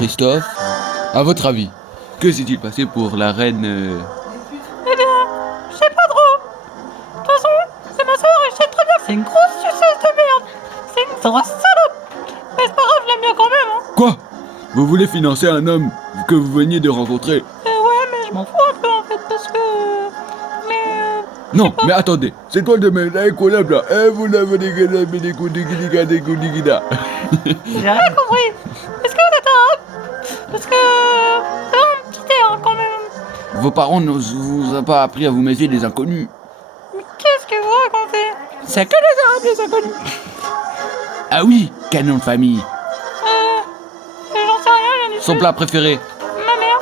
Christophe, à votre avis, que s'est-il passé pour la reine Eh bien, je sais pas trop. De toute façon, c'est ma soeur et je sais très bien que c'est une grosse suceuse de merde. C'est une grosse salope. Mais c'est pas grave, je l'aime bien quand même, hein. Quoi? Vous voulez financer un homme que vous veniez de rencontrer? Ouais, mais je m'en fous un peu en fait parce que. Mais. Non, mais attendez, c'est toi de mes collab là. Eh, vous l'avez des J'ai rien compris. Est-ce que vous êtes arabe? Parce que. C'est un petit air quand même. Vos parents ne vous ont pas appris à vous méfier des inconnus. Mais qu'est-ce que vous racontez? C'est que les arabes, les inconnus. Ah oui, canon de famille. J'en sais rien, j'en ai Son plat préféré. Ma mère.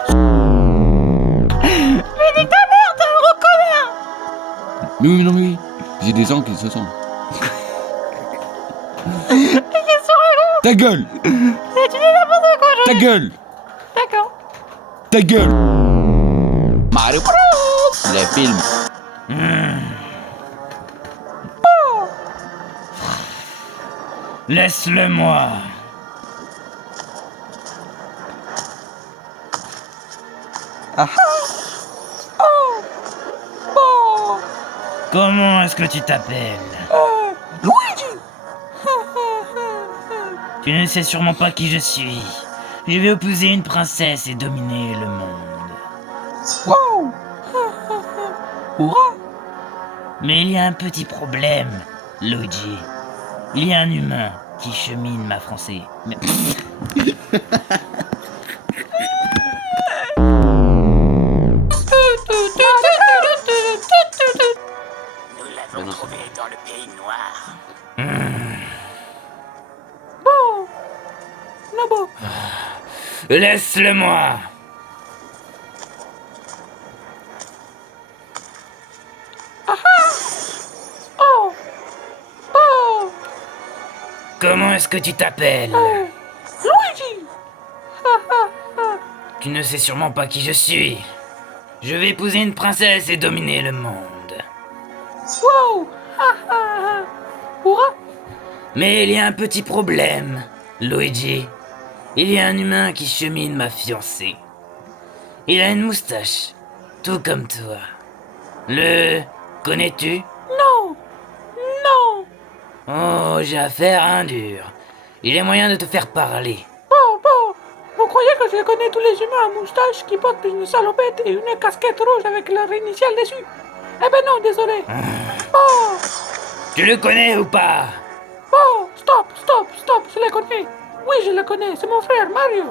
Mais nique ta mère, t'es un gros connard. Oui, non, oui. J'ai des gens qui se sentent. Mais qu'est-ce que Ta gueule! tu dis n'importe quoi, Ta gueule! D'accord. Ta gueule! Mario Bros! Le film. Laisse-le-moi. Comment est-ce que tu t'appelles? Luigi. Tu ne sais sûrement pas qui je suis. Je vais épouser une princesse et dominer le monde. Wow. Hurrah. Mais il y a un petit problème, Luigi. Il y a un humain qui chemine ma français. Mais... Nous l'avons trouvé dans le pays noir. Bon. Là-bas. Laisse-le-moi. Oh. Oh. Comment est-ce que tu t'appelles? Luigi. Tu ne sais sûrement pas qui je suis. Je vais épouser une princesse et dominer le monde. Wow. Hurrah. Mais il y a un petit problème, Luigi. Il y a un humain qui chemine ma fiancée. Il a une moustache, tout comme toi. Le connais-tu? Non. Non. Oh, j'ai affaire à un dur. Il y a moyen de te faire parler. Bon. Vous croyez que je connais tous les humains à moustache qui portent une salopette et une casquette rouge avec leur initiale dessus? Eh ben non, désolé. Bon. Tu le connais ou pas? Oh, stop, je le connais. Oui, je le connais, c'est mon frère Mario.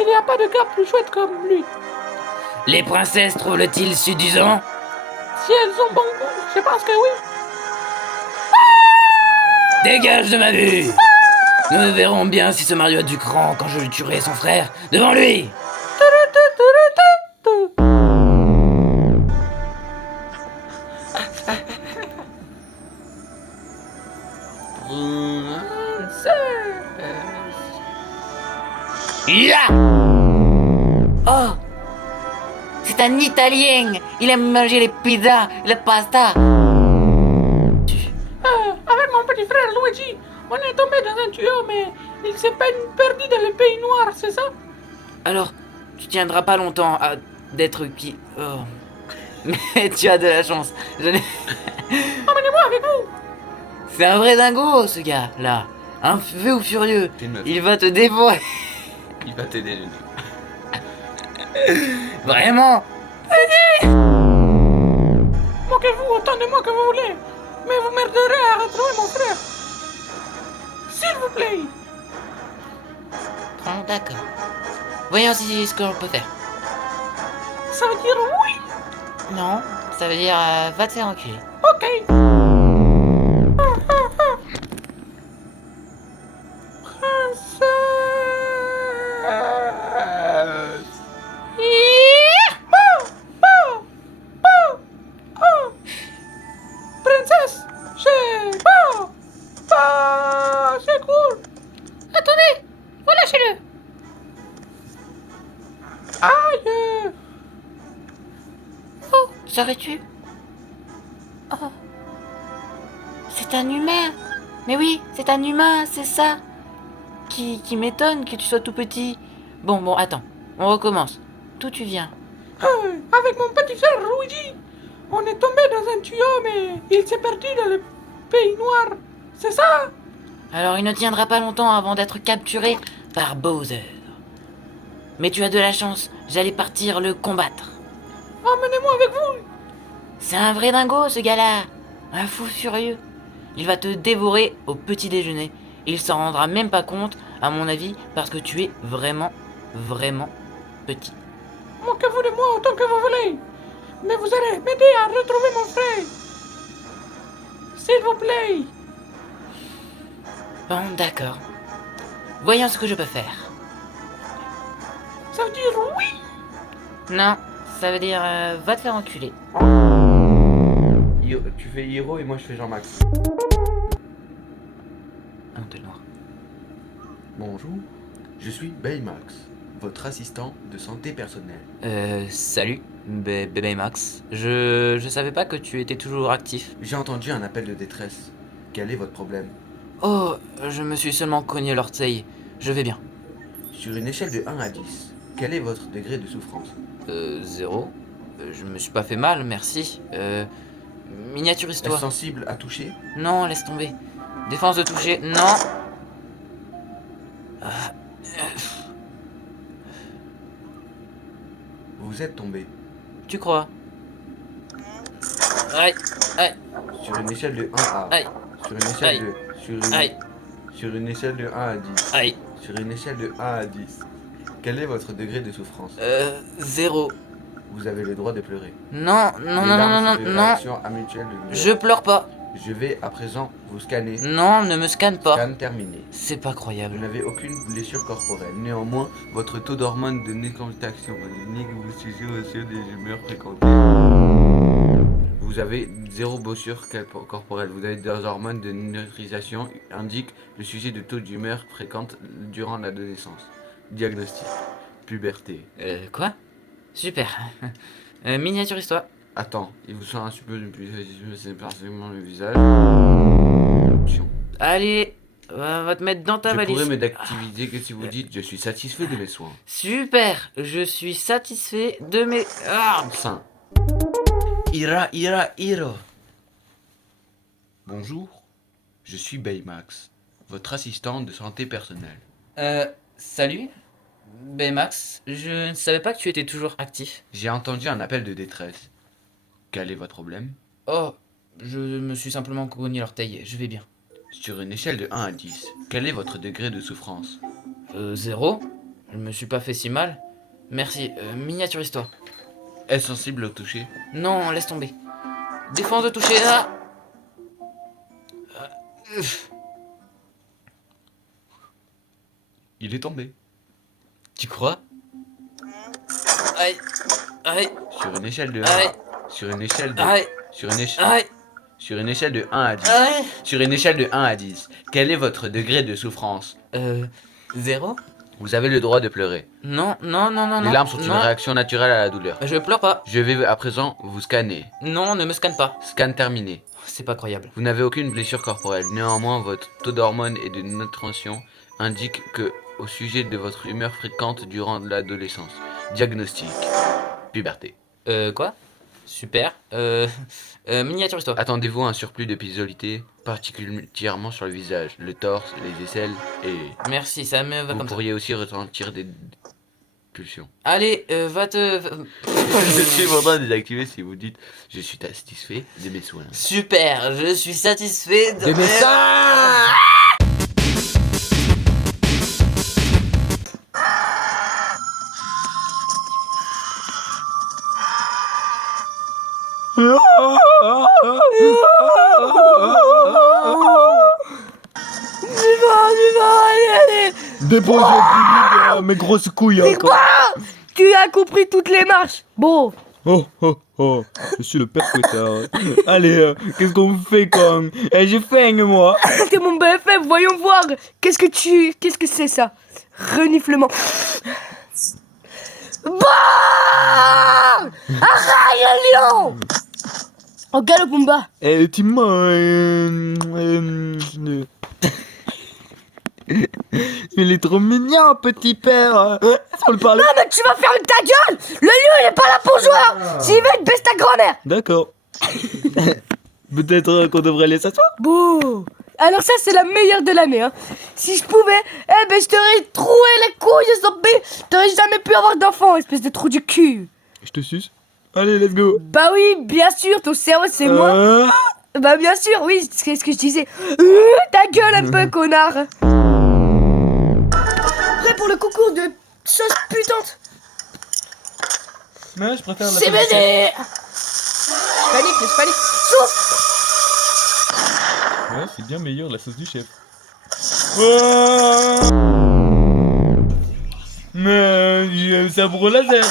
Il n'y a pas de gars plus chouette comme lui. Les princesses trouvent-le-t-il séduisant? Si elles ont bon goût, je pense que oui. Dégage de ma vue! Nous verrons bien si ce Mario a du cran quand je lui tuerai son frère devant lui! Ya! Oh, c'est un Italien. Il aime manger les pizzas, la pasta. Avec mon petit frère Luigi, on est tombé dans un tuyau, mais il s'est perdu dans le pays noir, c'est ça? Alors, tu tiendras pas longtemps à d'être qui... Oh. Mais tu as de la chance. Emmenez-moi avec vous. C'est un vrai dingo, ce gars, là. Un feu furieux. Il va te dévorer. Il va t'aider, Jenny. Vraiment. Moquez-vous autant de moi que vous voulez, mais vous m'aiderez à retrouver mon frère. S'il vous plaît. Oh, d'accord. Voyons si ce qu'on peut faire. Ça veut dire oui. Non, ça veut dire va te faire enculer. Ok. Princesse, c'est bon. C'est cool. Attendez, relâchez-le. Aïe. Oh, saurais-tu? Oh. C'est un humain. Mais oui, c'est un humain, c'est ça. Qui m'étonne que tu sois tout petit. Bon, attends. On recommence. D'où tu viens? Avec mon petit frère Luigi, on est tombé dans un tuyau, mais il s'est perdu dans le pays noir. C'est ça? Alors il ne tiendra pas longtemps avant d'être capturé par Bowser. Mais tu as de la chance, j'allais partir le combattre. Emmenez-moi avec vous. C'est un vrai dingo ce gars-là. Un fou furieux. Il va te dévorer au petit déjeuner. Il s'en rendra même pas compte, à mon avis, parce que tu es vraiment petit. Moquez-vous de moi autant que vous voulez. Mais vous allez m'aider à retrouver mon frère. S'il vous plaît. Bon, d'accord. Voyons ce que je peux faire. Ça veut dire oui. Non, ça veut dire va te faire enculer. Tu fais Hiro et moi je fais Jean-Max. Ah, t'es noir. Bonjour, je suis Baymax, votre assistant de santé personnelle. Salut, bébé Max. Je savais pas que tu étais toujours actif. J'ai entendu un appel de détresse. Quel est votre problème? Oh, je me suis seulement cogné l'orteil. Je vais bien. Sur une échelle de 1 à 10, quel est votre degré de souffrance? 0. Je me suis pas fait mal, merci. Miniaturise-toi. Est-ce sensible à toucher? Non, laisse tomber. Défense de toucher, non. Vous êtes tombé. Tu crois? Aïe, aïe, Sur une échelle de 1 à... aïe, Sur une échelle Aïe. de... aïe, Sur une échelle de 1 à 10. aïe. Sur une échelle de 1 à 10. Quel est votre degré de souffrance? 0. Vous avez le droit de pleurer. Non, Les larmes sont une réaction habituelle de douleur. Je pleure pas. Je vais à présent vous scanner. Non, ne me scanne pas. Scan terminé. C'est pas Vous croyable. n'avez aucune blessure corporelle. Néanmoins, votre taux d'hormones de décontaction indique que vous suivez aussi des humeurs fréquentées. Vous avez 0 blessure corporelle. Vous avez des hormones de neutralisation indiquent le sujet de taux d'humeur fréquente durant l'adolescence. Diagnostic. Puberté. Quoi? Super. Miniaturise-toi. Attends, il vous sent un peu de c'est particulièrement le visage. Allez, va te mettre dans ta Je valise. pourrais me d'activiser que si vous dites je suis satisfait de mes soins. Super, je suis satisfait de mes... Ah, Sain. Hiro. Bonjour, je suis Baymax, votre assistant de santé personnelle. Salut. Max, je ne savais pas que tu étais toujours actif. J'ai entendu un appel de détresse. Quel est votre problème? Oh, je me suis simplement cogné l'orteil, je vais bien. Sur une échelle de 1 à 10, quel est votre degré de souffrance? 0. Je me suis pas fait si mal. Merci, miniaturise-toi. Est-ce sensible au toucher? Non, laisse tomber. Défense de toucher, là. Il est tombé. Tu crois? Aïe, aïe, Sur une échelle de 1 aïe, Sur une échelle de... aïe, Sur une échelle... aïe, Sur une échelle de 1 à 10. aïe. Sur une échelle de 1 à 10, quel est votre degré de souffrance? 0? Vous avez le droit de pleurer. Non. Les larmes sont une réaction naturelle à la douleur. Je pleure pas. Je vais à présent vous scanner. Non, ne me scanne pas. Scan terminé. C'est pas croyable. Vous n'avez aucune blessure corporelle. Néanmoins, votre taux d'hormones et de nutrition indique que au sujet de votre humeur fréquente durant l'adolescence. Diagnostic. Puberté. Quoi? Super. Miniaturise-toi. Attendez-vous à un surplus de pilosité, particulièrement sur le visage, le torse, les aisselles et... Merci, ça me va Vous comme ça. pourriez aussi ressentir des pulsions. Allez, va te... Je suis en train de désactiver si vous dites je suis satisfait de mes soins. Super, je suis satisfait de De mes soins. Allez. Dépose le mes grosses couilles encore. Tu as compris toutes les marches. Bon. Oh, je suis le père Fouettard. Allez, qu'est-ce qu'on fait quand j'ai faim moi. T'es mon BFF, voyons voir. Qu'est-ce que c'est ça? Reniflement. Bah arrête le lion. Oh, galop combat. Timon, Il est trop mignon, petit père. Est-ce qu'on le parle? Non, mais tu vas fermer ta gueule! Le lion, il est pas là pour jouer! S'il veut, il baisse ta grand-mère! D'accord. Peut-être qu'on devrait aller s'asseoir. Bon. Alors ça, c'est la meilleure de l'année, hein. Si je pouvais, je t'aurais troué les couilles, zombie. T'aurais jamais pu avoir d'enfant, espèce de trou du cul. Je te suce. Allez, let's go. Bah oui, bien sûr, ton cerveau, c'est moi. Bah bien sûr, oui, c'est ce que je disais. Ta gueule un peu, connard. Prêt pour le concours de sauce putante? Mais je préfère la CBD. Je panique. Souffle. Ouais, c'est bien meilleur la sauce du chef. Mais sabre laser.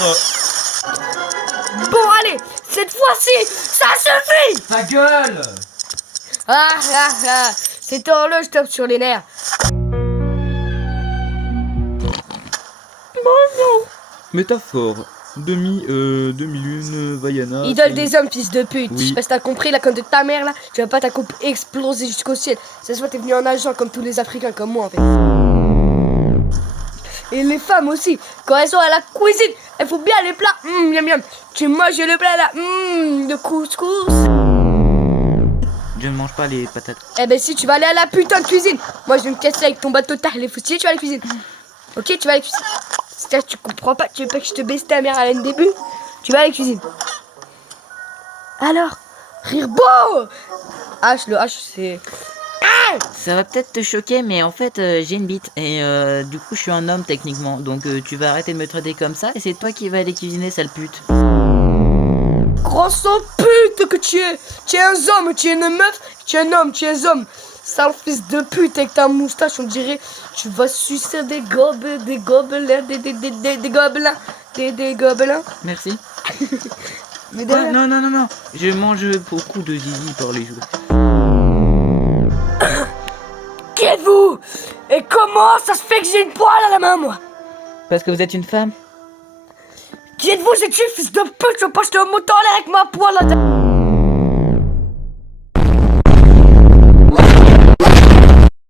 Bon, allez, cette fois-ci, ça suffit. Ta gueule! Cette horloge tape sur les nerfs. Métaphore. Demi-lune, Vaiana. Idole des hommes, fils de pute. Oui. Je sais pas si t'as compris, la conne de ta mère là, tu vas pas ta coupe exploser jusqu'au ciel. Ça se voit, t'es venu en nageant comme tous les Africains, comme moi en fait. Et les femmes aussi, quand elles sont à la cuisine, elles font bien les plats. Miam miam. Tu manges le plat là, de couscous. Je ne mange pas les patates. Eh ben si, tu vas aller à la putain de cuisine. Moi je vais me casser avec ton bateau de tard, les foustiers, tu vas à la cuisine. Ok, tu vas à la cuisine. C'est-à-dire que tu comprends pas, tu veux pas que je te baisse ta mère à la début. Tu vas à la cuisine. Alors, rire beau. Le H c'est... Ça va peut-être te choquer, mais en fait, j'ai une bite. Et du coup, je suis un homme techniquement. Donc, tu vas arrêter de me traiter comme ça. Et c'est toi qui vas aller cuisiner, sale pute. Gros sang pute que tu es. Tu es un homme, tu es une meuf, tu es un homme, tu es un homme. Sale fils de pute avec ta moustache, on dirait. Tu vas sucer des gobelins, des gobelins. Merci. Mais Ah, non. Je mange beaucoup de zizi par les jours. Qui êtes-vous? Et comment ça se fait que j'ai une poêle à la main, moi? Parce que vous êtes une femme. Qui êtes-vous, c'est qui, fils de pute? Je veux pas jeter un mot en l'air avec ma poêle à